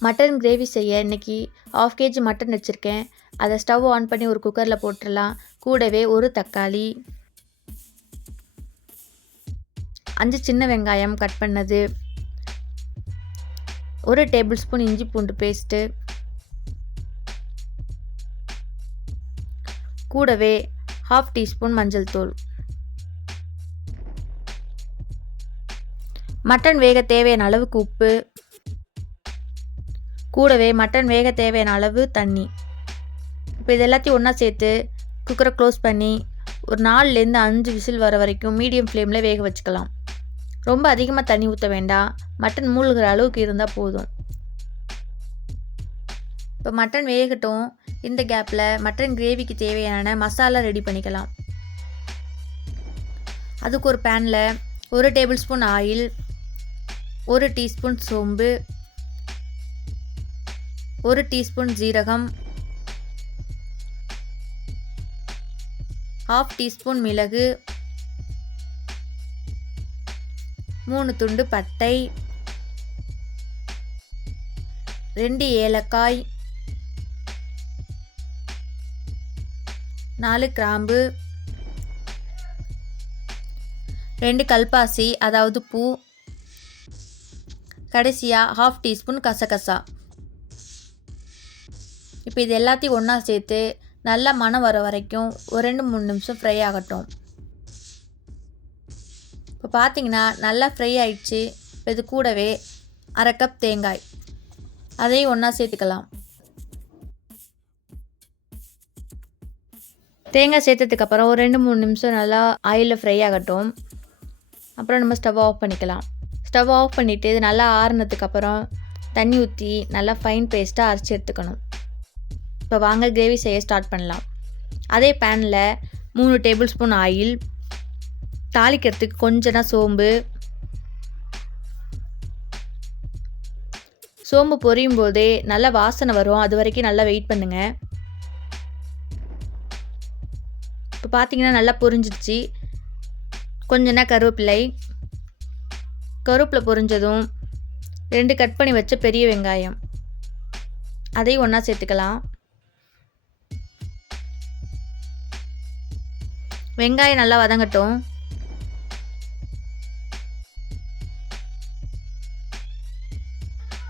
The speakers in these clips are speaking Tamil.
மட்டன் கிரேவி செய்ய இன்றைக்கி ஆஃப் கேஜி மட்டன் வச்சுருக்கேன். அதை ஸ்டவ் ஆன் பண்ணி ஒரு குக்கரில் போட்டுடலாம். கூடவே ஒரு தக்காளி. அஞ்சு சின்ன வெங்காயம் கட் பண்ணது. ஒரு டேபிள் ஸ்பூன் இஞ்சி பூண்டு பேஸ்ட்டு கூடவே ஹாஃப் டீஸ்பூன் மஞ்சள் தூள். மட்டன் வேக தேவையான அளவுக்கு உப்பு. கூடவே மட்டன் வேக தேவையான அளவு தண்ணி. இப்போ இது எல்லாத்தையும் ஒன்றா சேர்த்து குக்கரை க்ளோஸ் பண்ணி ஒரு நாலுலேருந்து அஞ்சு விசில் வர வரைக்கும் மீடியம் ஃப்ளேமில் வேக வச்சுக்கலாம். ரொம்ப அதிகமாக தண்ணி ஊற்ற வேண்டாம். மட்டன் மூழ்கிற அளவுக்கு இருந்தால் போதும். இப்போ மட்டன் வேகட்டும். இந்த கேப்பில் மட்டன் கிரேவிக்கு தேவையான மசாலா ரெடி பண்ணிக்கலாம். அதுக்கு ஒரு பேனில் ஒரு டேபிள் ஸ்பூன் ஆயில் ஒரு டீஸ்பூன் சோம்பு ஒரு டீஸ்பூன் ஜீரகம் ஹாஃப் டீஸ்பூன் மிளகு மூணு துண்டு பட்டை ரெண்டு ஏலக்காய் நாலு கிராம்பு ரெண்டு கல்பாசி அதாவது பூ. கடைசியாக ஹாஃப் டீஸ்பூன் கசகசா. இப்போ இது எல்லாத்தையும் ஒன்றா சேர்த்து நல்லா மனம் வர வரைக்கும் ஒரு ரெண்டு மூணு நிமிஷம் ஃப்ரை ஆகட்டும். இப்போ பார்த்தீங்கன்னா நல்லா ஃப்ரை ஆயிடுச்சு. இப்போ இது கூடவே அரை கப் தேங்காய். அதையும் ஒன்றா சேர்த்துக்கலாம். தேங்காய் சேர்த்ததுக்கப்புறம் ஒரு ரெண்டு மூணு நிமிஷம் நல்லா ஆயிலில் ஃப்ரை ஆகட்டும். அப்புறம் நம்ம ஸ்டவ் ஆஃப் பண்ணிக்கலாம். ஸ்டவ் ஆஃப் பண்ணிவிட்டு இது நல்லா ஆறுனதுக்கப்புறம் தண்ணி ஊற்றி நல்லா ஃபைன் பேஸ்ட்டாக அரைச்சி எடுத்துக்கணும். இப்போ வாங்க கிரேவி செய்ய ஸ்டார்ட் பண்ணலாம். அதே பேனில் மூணு டேபிள் ஸ்பூன் ஆயில் தாளிக்கிறதுக்கு கொஞ்சனா சோம்பு. சோம்பு பொரியும் போதே நல்ல வாசனை வரும். அது வரைக்கும் நல்லா வெயிட் பண்ணுங்கள் இப்போ பார்த்தீங்கன்னா நல்லா பொரிஞ்சிடுச்சு கொஞ்சனா கருவேப்பிலை. கருப்பில் பொரிஞ்சதும் ரெண்டு கட் பண்ணி வச்ச பெரிய வெங்காயம். அதையும் ஒன்றா சேர்த்துக்கலாம். வெங்காயம் நல்லா வதங்கட்டும்.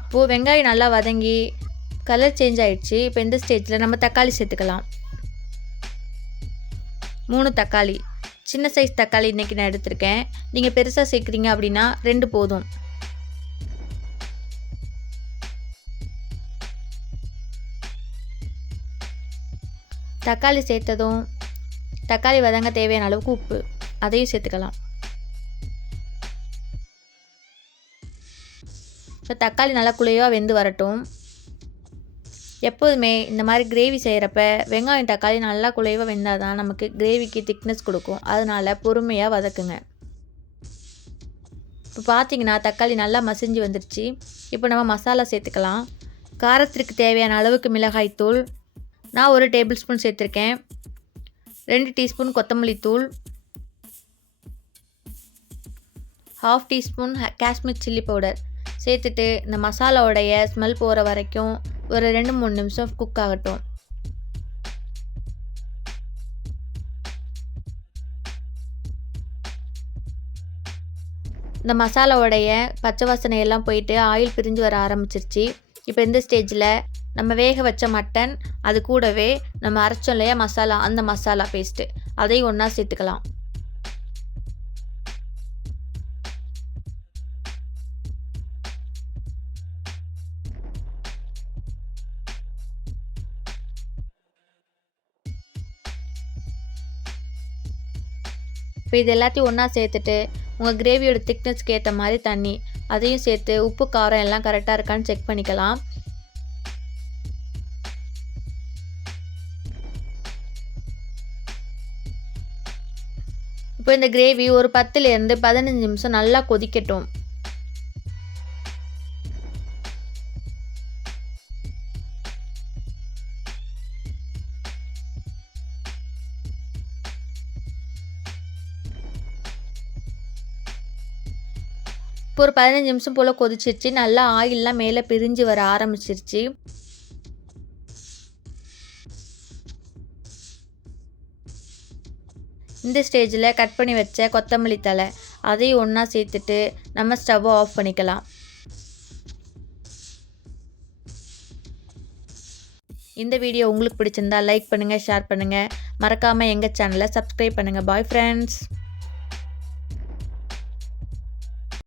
இப்போது வெங்காயம் நல்லா வதங்கி கலர் சேஞ்ச் ஆகிடுச்சு இப்போ இந்த ஸ்டேஜில் நம்ம தக்காளி சேர்த்துக்கலாம். மூணு தக்காளி. சின்ன சைஸ் தக்காளி இன்றைக்கி நான் எடுத்திருக்கேன். நீங்கள் பெருசாக சேர்க்குறீங்க அப்படின்னா ரெண்டு போதும். தக்காளி சேர்த்ததும் தக்காளி வதங்க தேவையான அளவுக்கு உப்பு. அதையும் சேர்த்துக்கலாம். இப்போ தக்காளி நல்லா குழைவாக வெந்து வரட்டும். எப்போதுமே இந்த மாதிரி கிரேவி செய்கிறப்ப வெங்காயம் தக்காளி நல்லா குழைவாக வெந்தால் தான் நமக்கு கிரேவிக்கு திக்னஸ் கொடுக்கும். அதனால் பொறுமையாக வதக்குங்க. இப்போ பார்த்தீங்கன்னா தக்காளி நல்லா மசிஞ்சு வந்துருச்சு. இப்போ நம்ம மசாலா சேர்த்துக்கலாம். காரத்திற்கு தேவையான அளவுக்கு மிளகாய்த்தூள். நான் ஒரு டேபிள் ஸ்பூன் சேர்த்துருக்கேன். ரெண்டு டீஸ்பூன் கொத்தமல்லி தூள். Half teaspoon Kashmir chilli powder. சேர்த்துட்டு இந்த மசாலாவுடைய ஸ்மெல் போகிற வரைக்கும் ஒரு ரெண்டு மூணு நிமிஷம் குக் ஆகட்டும். இந்த மசாலாவுடைய பச்சை வாசனை எல்லாம் போயிட்டு ஆயில் பிரிஞ்சு வர ஆரம்பிச்சிருச்சு. இப்போ இந்த ஸ்டேஜில் நம்ம வேக வச்ச மட்டன் அது கூடவே நம்ம அரைச்சோம் இல்லையா மசாலா அந்த மசாலா பேஸ்ட்டு அதையும் ஒன்றா சேர்த்துக்கலாம். இப்போ இது எல்லாத்தையும் ஒன்றா சேர்த்துட்டு உங்கள் கிரேவியோட திக்னஸ்க்கு ஏற்ற மாதிரி தண்ணி அதையும் சேர்த்து உப்பு காரம் எல்லாம் கரெக்டாக இருக்கான்னு செக் பண்ணிக்கலாம். இப்போ இந்த கிரேவி ஒரு பத்துலேருந்து பதினஞ்சு நிமிஷம் நல்லா கொதிக்கட்டும். இப்போ ஒரு பதினஞ்சு நிமிஷம் போல் கொதிச்சிருச்சு. நல்லா ஆயிலெலாம் மேலே பிரிஞ்சு வர ஆரம்பிச்சிருச்சு. இந்த ஸ்டேஜில் கட் பண்ணி வச்ச கொத்தமல்லி தழை அதையும் ஒன்றா சேர்த்துட்டு நம்ம ஸ்டவ்வை ஆஃப் பண்ணிக்கலாம். இந்த வீடியோ உங்களுக்கு பிடிச்சிருந்தா லைக் பண்ணுங்கள் ஷேர் பண்ணுங்கள் மறக்காமல் எங்கள் சேனலை சப்ஸ்கிரைப் பண்ணுங்கள் பாய் ஃப்ரெண்ட்ஸ்